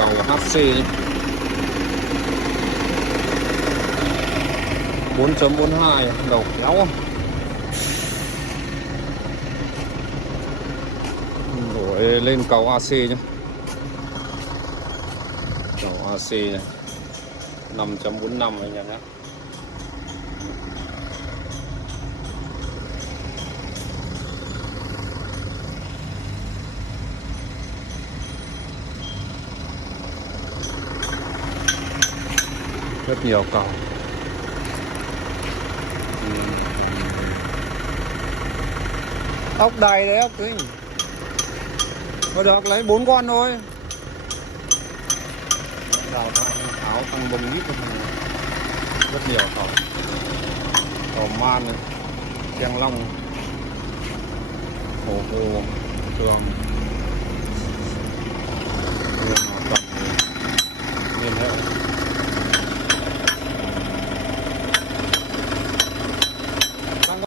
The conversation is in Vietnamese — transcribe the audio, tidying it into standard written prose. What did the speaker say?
cầu HC 4.42 đầu kéo đổi lên cầu AC nhé. Cầu AC này 5.45 anh em nhé. Rất nhiều cầu. Ốc đầy đấy, ốc ấy. Thôi được, lấy 4 con thôi. Đào áo tăng bông ít. Rất nhiều cầu. Cầu man này, Trang Long, Hồ Hồ, Trường.